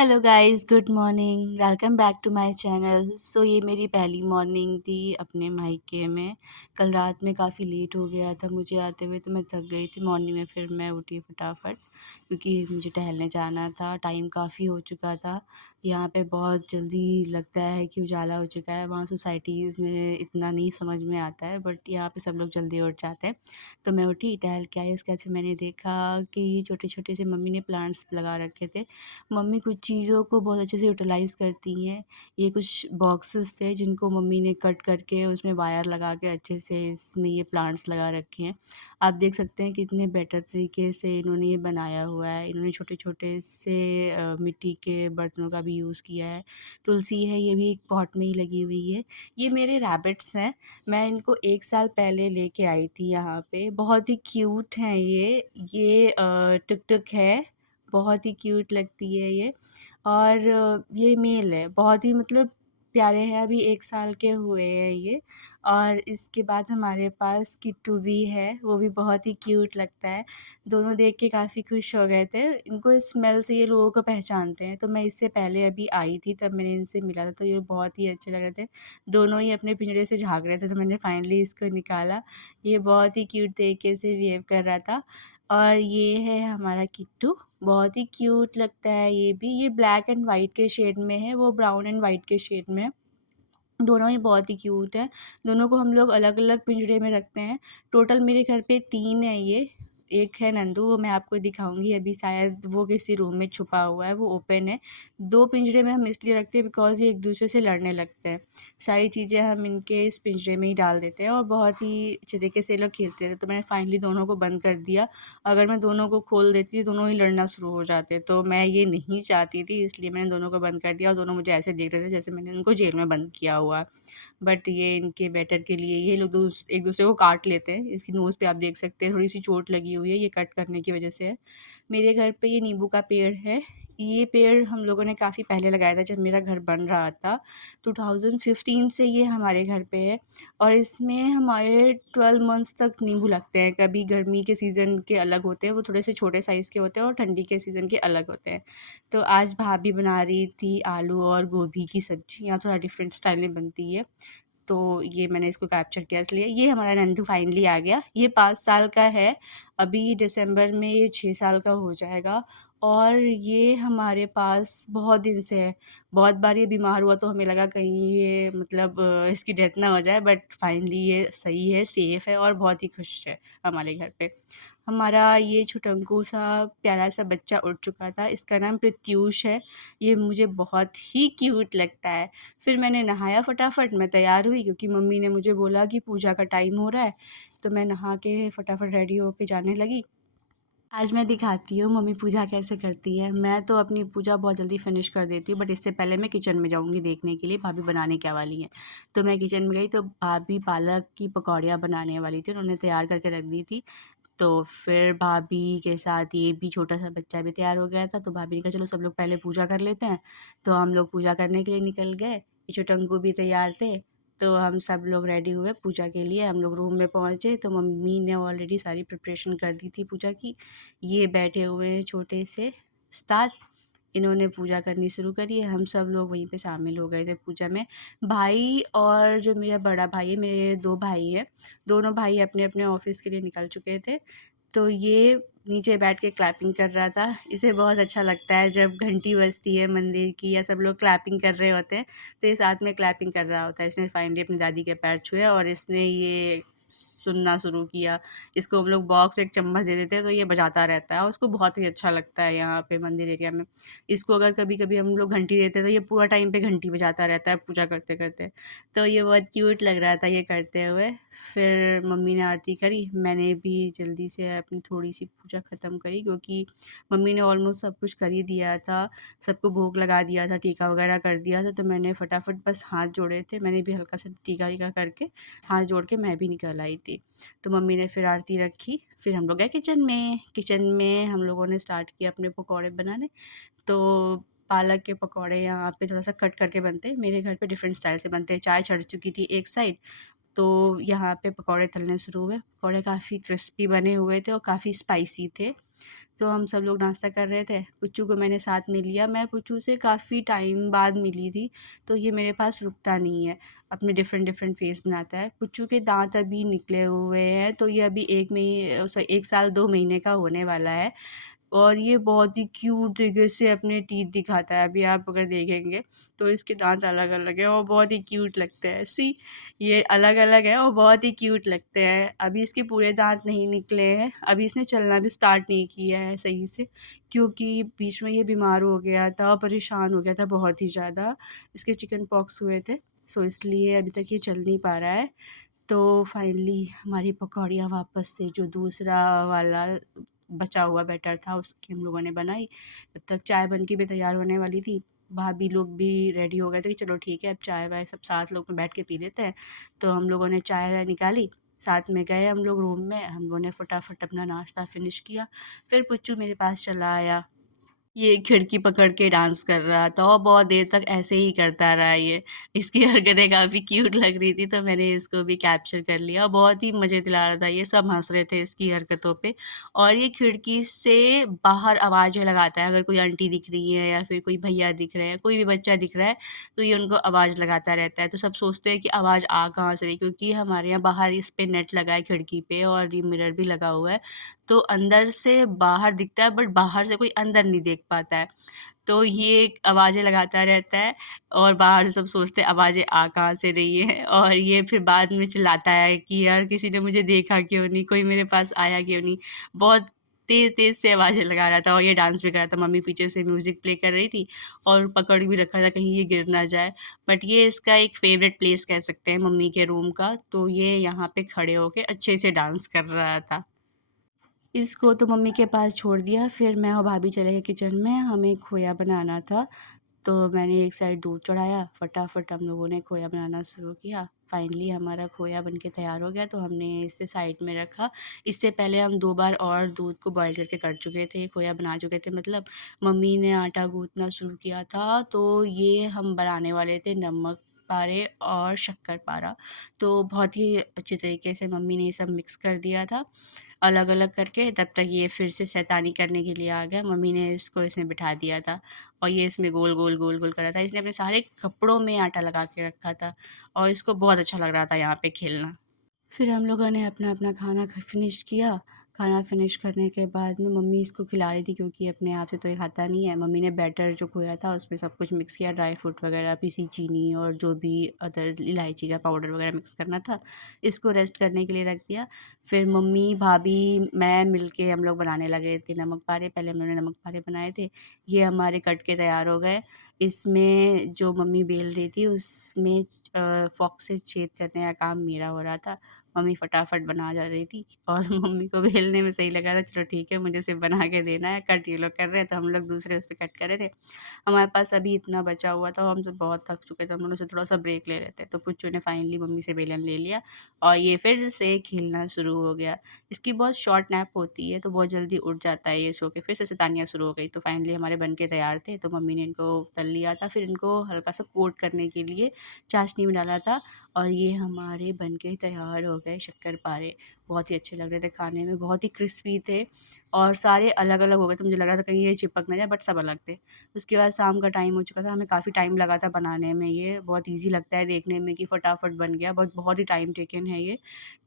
Hello guys, good morning. Welcome back to my channel. So ये मेरी पहली morning थी अपने मायके में। कल रात में काफ़ी लेट हो गया था मुझे आते हुए, तो मैं थक गई थी। मॉर्निंग में फिर मैं उठी फटाफट क्योंकि मुझे टहलने जाना था। टाइम काफ़ी हो चुका था। यहाँ पे बहुत जल्दी लगता है कि उजाला हो चुका है। वहाँ सोसाइटीज़ में इतना नहीं समझ में आता है, बट यहाँ पे सब लोग जल्दी उठ जाते हैं। तो मैं उठी, टहल के आई। उसके बाद फिर मैंने देखा कि ये छोटे-छोटे से मम्मी ने प्लांट्स लगा रखे थे। मम्मी कुछ चीज़ों को बहुत अच्छे से यूटिलाइज़ करती हैं। ये कुछ बॉक्सेस थे जिनको मम्मी ने कट करके उसमें वायर लगा के अच्छे से इसमें ये प्लांट्स लगा रखे हैं। आप देख सकते हैं कितने बेटर तरीके से इन्होंने ये बनाया हुआ है। इन्होंने छोटे-छोटे से मिट्टी के बर्तनों का भी यूज़ किया है। तुलसी है, ये भी एक पॉट में ही लगी हुई है। ये मेरे रैबिट्स हैं। मैं इनको 1 साल पहले लेके आई थी यहाँ पे। बहुत ही क्यूट हैं ये। ये टुक-टुक है। बहुत ही क्यूट लगती है ये। और ये मेल है, बहुत ही मतलब प्यारे हैं। अभी 1 साल के हुए हैं ये। और इसके बाद हमारे पास किट्टू भी है, वो भी बहुत ही क्यूट लगता है। दोनों देख के काफ़ी खुश हो गए थे। इनको स्मेल से ये लोगों को पहचानते हैं। तो मैं इससे पहले अभी आई थी, तब मैंने इनसे मिला था, तो ये बहुत ही अच्छे लग रहे थे। दोनों ही अपने पिंजरे से झाँक रहे थे, तो मैंने फाइनली इसको निकाला। ये बहुत ही क्यूट तरीके से बिहेव कर रहा था। और ये है हमारा किट्टू। बहुत ही क्यूट लगता है ये भी। ये ब्लैक एंड वाइट के शेड में है, वो ब्राउन एंड वाइट के शेड में है। दोनों ही बहुत ही क्यूट हैं। दोनों को हम लोग अलग-अलग पिंजरे में रखते हैं। टोटल मेरे घर पे 3 हैं ये। एक है नंदू, वो मैं आपको दिखाऊँगी अभी, शायद वो किसी रूम में छुपा हुआ है, वो ओपन है। 2 पिंजरे में हम इसलिए रखते हैं बिकॉज़ ये एक-दूसरे से लड़ने लगते हैं। सारी चीज़ें हम इनके इस पिंजरे में ही डाल देते हैं और बहुत ही अच्छे तरीके से ये लोग खेलते रहते हैं। तो मैंने फाइनली दोनों को बंद कर दिया। अगर मैं दोनों को खोल देती, दोनों ही लड़ना शुरू हो जाते। तो मैं ये नहीं चाहती थी, इसलिए मैंने दोनों को बंद कर दिया और दोनों मुझे ऐसे देख रहे थे जैसे मैंने उनको जेल में बंद किया हुआ है। बट ये इनके बेटर के लिए ये लोग एक दूसरे को काट लेते हैं। इसकी नोज़ पे आप देख सकते हैं थोड़ी-सी चोट लगी हुई है, ये कट करने की वजह से है। मेरे घर पे ये नींबू का पेड़ है। ये पेड़ हम लोगों ने काफ़ी पहले लगाया था, जब मेरा घर बन रहा था। 2015 से ये हमारे घर पे है और इसमें हमारे 12 मंथ्स तक नींबू लगते हैं। कभी गर्मी के सीज़न के अलग होते हैं, वो थोड़े से छोटे साइज़ के होते हैं, और ठंडी के सीज़न के अलग होते हैं। तो आज भाभी बना रही थी आलू और गोभी की सब्ज़ी। यहाँ थोड़ा डिफरेंट स्टाइल में बनती है। तो ये मैंने इसको कैप्चर किया इसलिए। ये हमारा नंदू फाइनली आ गया। ये 5 साल का है। अभी दिसंबर में ये 6 साल का हो जाएगा और ये हमारे पास बहुत दिन से है। बहुत बार ये बीमार हुआ तो हमें लगा कहीं ये मतलब इसकी डेथ ना हो जाए, बट फाइनली ये सही है, सेफ़ है और बहुत ही खुश है हमारे घर पे। हमारा ये छुटंकू सा प्यारा सा बच्चा उठ चुका था। इसका नाम प्रत्यूष है। ये मुझे बहुत ही क्यूट लगता है। फिर मैंने नहाया फटाफट, मैं तैयार हुई क्योंकि मम्मी ने मुझे बोला कि पूजा का टाइम हो रहा है। तो मैं नहा के फटाफट रेडी होके जाने लगी। आज मैं दिखाती हूँ मम्मी पूजा कैसे करती है। मैं तो अपनी पूजा बहुत जल्दी फिनिश कर देती हूँ, बट इससे पहले मैं किचन में जाऊँगी देखने के लिए भाभी बनाने क्या वाली हैं। तो मैं किचन में गई तो भाभी पालक की पकौड़ियाँ बनाने वाली थी, उन्होंने तैयार करके रख दी थी। तो फिर भाभी के साथ ये भी छोटा-सा बच्चा भी तैयार हो गया था, तो भाभी ने कहा चलो सब लोग पहले पूजा कर लेते हैं। तो हम लोग पूजा करने के लिए निकल गए। ये छोटंकू भी तैयार थे, तो हम सब लोग रेडी हुए पूजा के लिए। हम लोग रूम में पहुँचे तो मम्मी ने ऑलरेडी सारी प्रिपरेशन कर दी थी पूजा की। ये बैठे हुए हैं छोटे से उस्ताद, इन्होंने पूजा करनी शुरू करी है। हम सब लोग वहीं पे शामिल हो गए थे पूजा में। भाई और जो मेरा बड़ा भाई है, मेरे 2 भाई हैं, दोनों भाई अपने-अपने ऑफ़िस के लिए निकल चुके थे। तो ये नीचे बैठ के क्लैपिंग कर रहा था। इसे बहुत अच्छा लगता है जब घंटी बजती है मंदिर की या सब लोग क्लैपिंग कर रहे होते हैं, तो ये साथ में क्लैपिंग कर रहा होता है। इसने फाइनली अपनी दादी के पैर छुए और इसने ये सुनना शुरू किया। इसको हम लोग बॉक्स एक चम्मच दे देते हैं तो ये बजाता रहता है और उसको बहुत ही अच्छा लगता है यहाँ पे मंदिर एरिया में। इसको अगर कभी-कभी हम लोग घंटी देते हैं तो ये पूरा टाइम पे घंटी बजाता रहता है पूजा करते-करते। तो ये बहुत क्यूट लग रहा था ये करते हुए। फिर मम्मी ने आरती करी, मैंने भी जल्दी से अपनी थोड़ी-सी पूजा ख़त्म करी क्योंकि मम्मी ने ऑलमोस्ट सब कुछ कर ही दिया था, सबको भोग लगा दिया था, टीका वगैरह कर दिया था, तो मैंने फटाफट बस हाथ जोड़े थे। मैंने भी हल्का-सा टीका-वीका करके हाथ जोड़ के मैं भी निकल आई थी। तो मम्मी ने फिर आरती रखी, फिर हम लोग गए किचन में। किचन में हम लोगों ने स्टार्ट किया अपने पकौड़े बनाने। तो पालक के पकौड़े यहाँ पे थोड़ा-सा कट करके बनते हैं, मेरे घर पे डिफरेंट स्टाइल से बनते हैं। चाय चढ़ चुकी थी एक साइड, तो यहाँ पे पकौड़े तलने शुरू हुए। पकौड़े काफ़ी क्रिस्पी बने हुए थे और काफ़ी स्पाइसी थे। तो हम सब लोग नाश्ता कर रहे थे, पुच्चू को मैंने साथ में लिया। मैं पुच्चू से काफ़ी टाइम बाद मिली थी, तो ये मेरे पास रुकता नहीं है, अपने डिफ़रेंट फेस बनाता है। पुच्चू के दाँत अभी निकले हुए हैं, तो ये अभी 1 साल 2 महीने का होने वाला है। और ये बहुत ही क्यूट तरीके से अपने टीथ दिखाता है। अभी आप अगर देखेंगे तो इसके दाँत अलग-अलग हैं और बहुत ही क्यूट लगते हैं। ये अलग-अलग हैं और बहुत ही क्यूट लगते हैं। अभी इसके पूरे दाँत नहीं निकले हैं। अभी इसने चलना भी स्टार्ट नहीं किया है सही से, क्योंकि बीच में ये बीमार हो गया था, परेशान हो गया था बहुत ही ज़्यादा। इसके चिकन पॉक्स हुए थे, सो इसलिए अभी तक ये चल नहीं पा रहा है। तो फाइनली हमारी पकौड़ियाँ वापस से जो दूसरा वाला बचा हुआ बैटर था उसकी हम लोगों ने बनाई। तब तक चाय बन के भी तैयार होने वाली थी। भाभी लोग भी रेडी हो गए थे कि चलो ठीक है अब चाय-वाय सब साथ लोग में बैठ के पी लेते हैं। तो हम लोगों ने चाय-वाय निकाली, साथ में गए हम लोग रूम में, हम लोगों ने फटाफट अपना नाश्ता फिनिश किया। फिर पुच्चू मेरे पास चला आया। ये खिड़की पकड़ के डांस कर रहा था और बहुत देर तक ऐसे ही करता रहा ये। इसकी हरकतें काफ़ी क्यूट लग रही थी, तो मैंने इसको भी कैप्चर कर लिया और बहुत ही मज़े दिला रहा था ये, सब हँस रहे थे इसकी हरकतों पे। और ये खिड़की से बाहर आवाज़ें लगाता है, अगर कोई आंटी दिख रही है या फिर कोई भैया दिख रहे हैं, कोई भी बच्चा दिख रहा है, तो ये उनको आवाज़ लगाता रहता है। तो सब सोचते हैं कि आवाज़ आ कहाँ से रही है, क्योंकि हमारे यहाँ बाहर इस पे नेट लगा है खिड़की पे और ये मिरर भी लगा हुआ है। तो अंदर से बाहर दिखता है, बट बाहर से कोई अंदर नहीं देख पाता है। तो ये आवाज़ें लगाता रहता है और बाहर सब सोचते हैं आवाज़ें आ कहाँ से रही हैं, और ये फिर बाद में चिल्लाता है कि यार किसी ने मुझे देखा क्यों नहीं, कोई मेरे पास आया क्यों नहीं। बहुत तेज़-तेज़ से आवाज़ें लगा रहा था और ये डांस भी कर रहा था। मम्मी पीछे से म्यूज़िक प्ले कर रही थी और पकड़ भी रखा था कहीं ये गिर ना जाए। बट ये इसका एक फ़ेवरेट प्लेस कह सकते हैं मम्मी के रूम का, तो ये यहाँ पे खड़े होके अच्छे से डांस कर रहा था। इसको तो मम्मी के पास छोड़ दिया, फिर मैं और भाभी चले गए किचन में, हमें खोया बनाना था। तो मैंने एक साइड दूध चढ़ाया, फटाफट हम लोगों ने खोया बनाना शुरू किया। फाइनली हमारा खोया बन के तैयार हो गया, तो हमने इसे साइड में रखा। इससे पहले हम 2 बार और दूध को बॉयल करके कर चुके थे, खोया बना चुके थे मतलब। मम्मी ने आटा गूँथना शुरू किया था, तो ये हम बनाने वाले थे नमक पारे और शक्कर पारा। तो बहुत ही अच्छे तरीके से मम्मी ने ये सब मिक्स कर दिया था, अलग-अलग करके। तब तक ये फिर से शैतानी करने के लिए आ गया। मम्मी ने इसको इसमें बिठा दिया था और ये इसमें गोल-गोल, गोल-गोल कर रहा था। इसने अपने सारे कपड़ों में आटा लगा के रखा था और इसको बहुत अच्छा लग रहा था यहाँ पे खेलना। फिर हम लोगों ने अपना-अपना खाना फ़िनिश किया। खाना फ़िनिश करने के बाद में मम्मी इसको खिला रही थी, क्योंकि अपने आप से तो ये खाता नहीं है। मम्मी ने बैटर जो खोया था उसमें सब कुछ मिक्स किया, ड्राई फ्रूट वगैरह, पीसी चीनी और जो भी अदर इलायची का पाउडर वगैरह मिक्स करना था। इसको रेस्ट करने के लिए रख दिया। फिर मम्मी, भाभी, मैं मिलके हम लोग बनाने लगे थे नमक पारे। पहले हम लोगों ने नमक पारे बनाए थे। ये हमारे कट के तैयार हो गए। इसमें जो मम्मी बेल रही थी उसमें फ़ॉर्क से छेद करने का काम मेरा हो रहा था। मम्मी फटाफट बना जा रही थी और मम्मी को बेलने में सही लग रहा था, चलो ठीक है मुझे सिर्फ़ बना के देना है, कट ये लोग कर रहे हैं तो हम लोग दूसरे उस पे कट कर रहे थे। हमारे पास अभी इतना बचा हुआ था और हम सब बहुत थक चुके थे, हम लोगों से थोड़ा-सा ब्रेक ले रहे थे। तो पुच्चू ने फाइनली मम्मी से बेलन ले लिया और ये फिर से खेलना शुरू हो गया। इसकी बहुत शॉर्ट नैप होती है, तो बहुत जल्दी उठ जाता है ये सो के, फिर से शैतानियाँ शुरू हो गई। तो फाइनली हमारे बन के तैयार थे, तो मम्मी ने इनको तल लिया था, फिर इनको हल्का-सा कोट करने के लिए चाशनी में डाला था और ये हमारे बन के तैयार हो गए शक्करपारे। बहुत ही अच्छे लग रहे थे खाने में, बहुत ही क्रिस्पी थे और सारे अलग-अलग हो गए थे। मुझे लग रहा था कहीं ये चिपक ना जाए, बट सब अलग थे। उसके बाद शाम का टाइम हो चुका था, हमें काफ़ी टाइम लगा था बनाने में ये। बहुत ईज़ी लगता है देखने में कि फटाफट बन गया, बट बहुत ही टाइम टेकन है ये।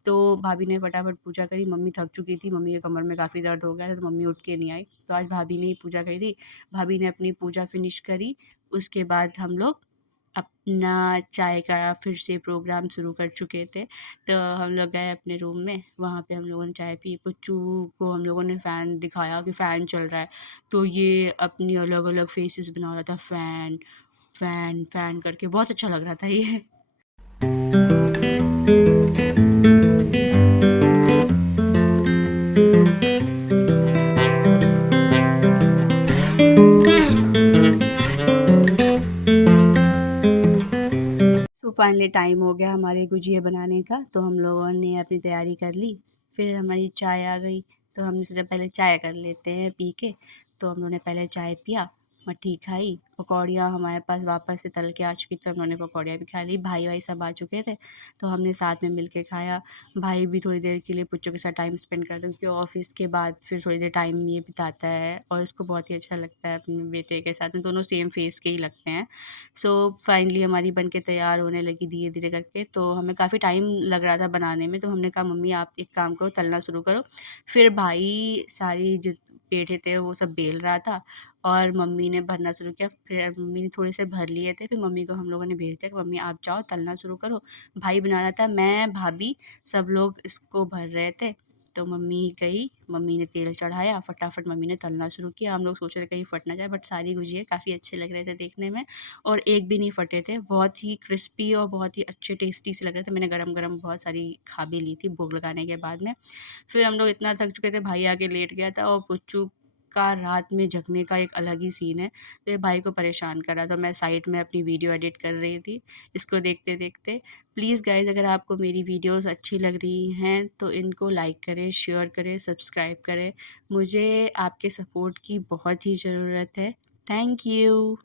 तो भाभी ने फटाफट पूजा करी, मम्मी थक चुकी थी, मम्मी के कमर में काफ़ी दर्द हो गया था, तो मम्मी उठ के नहीं आई। तो आज भाभी ने ही पूजा करी थी। भाभी ने अपनी पूजा फिनिश करी, उसके बाद हम लोग अपना चाय का फिर से प्रोग्राम शुरू कर चुके थे। तो हम लोग गए अपने रूम में, वहाँ पे हम लोगों ने चाय पी। पुच्चू को हम लोगों ने फ़ैन दिखाया कि फ़ैन चल रहा है, तो ये अपनी अलग-अलग फ़ेसेस बना रहा था, फ़ैन, फ़ैन, फ़ैन करके, बहुत अच्छा लग रहा था ये। सो फाइनली टाइम हो गया हमारे गुजिया बनाने का, तो हम लोगों ने अपनी तैयारी कर ली। फिर हमारी चाय आ गई, तो हमने सोचा पहले चाय कर लेते हैं पी के। तो हम लोगों ने पहले चाय पिया, मट्ठी खाई, पकौड़ियाँ हमारे पास वापस से तल के आ चुकी थी, उन्होंने पकौड़ियाँ भी खा ली, भाई-वाई सब आ चुके थे, तो हमने साथ में मिल के खाया। भाई भी थोड़ी देर के लिए पुच्चों के साथ टाइम स्पेंड करता है क्योंकि ऑफ़िस के बाद फिर थोड़ी देर टाइम ये बिताता है और उसको बहुत ही अच्छा लगता है अपने बेटे के साथ में, दोनों सेम फ़ेस के ही लगते हैं। सो फाइनली हमारी बन के तैयार होने लगी धीरे-धीरे करके, तो हमें काफ़ी टाइम लग रहा था बनाने में, तो हमने कहा मम्मी आप एक काम करो तलना शुरू करो। फिर भाई सारी जो पेड़े थे वो सब बेल रहा था और मम्मी ने भरना शुरू किया। फिर मम्मी ने थोड़े से भर लिए थे, फिर मम्मी को हम लोगों ने भेज दिया कि मम्मी आप जाओ तलना शुरू करो। भाई बना रहा था, मैं, भाभी सब लोग इसको भर रहे थे। तो मम्मी गई, मम्मी ने तेल चढ़ाया, फटाफट मम्मी ने तलना शुरू किया। हम लोग सोच रहे थे कहीं फट ना जाए, बट सारी गुजिया काफ़ी अच्छे लग रहे थे देखने में और एक भी नहीं फटे थे। बहुत ही क्रिस्पी और बहुत ही अच्छे टेस्टी से लग रहे थे। मैंने गरम-गरम बहुत सारी खा भी ली थी भोग लगाने के बाद में। फिर हम लोग इतना थक चुके थे, भाई आके लेट गया था और पुच्चू का रात में जगने का एक अलग ही सीन है। तो ये भाई को परेशान कर रहा था, मैं साइड में अपनी वीडियो एडिट कर रही थी, इसको देखते-देखते। प्लीज़ गाइज़ अगर आपको मेरी वीडियोज़ अच्छी लग रही हैं, तो इनको लाइक करें, शेयर करें, सब्सक्राइब करें। मुझे आपके सपोर्ट की बहुत ही ज़रूरत है। Thank you.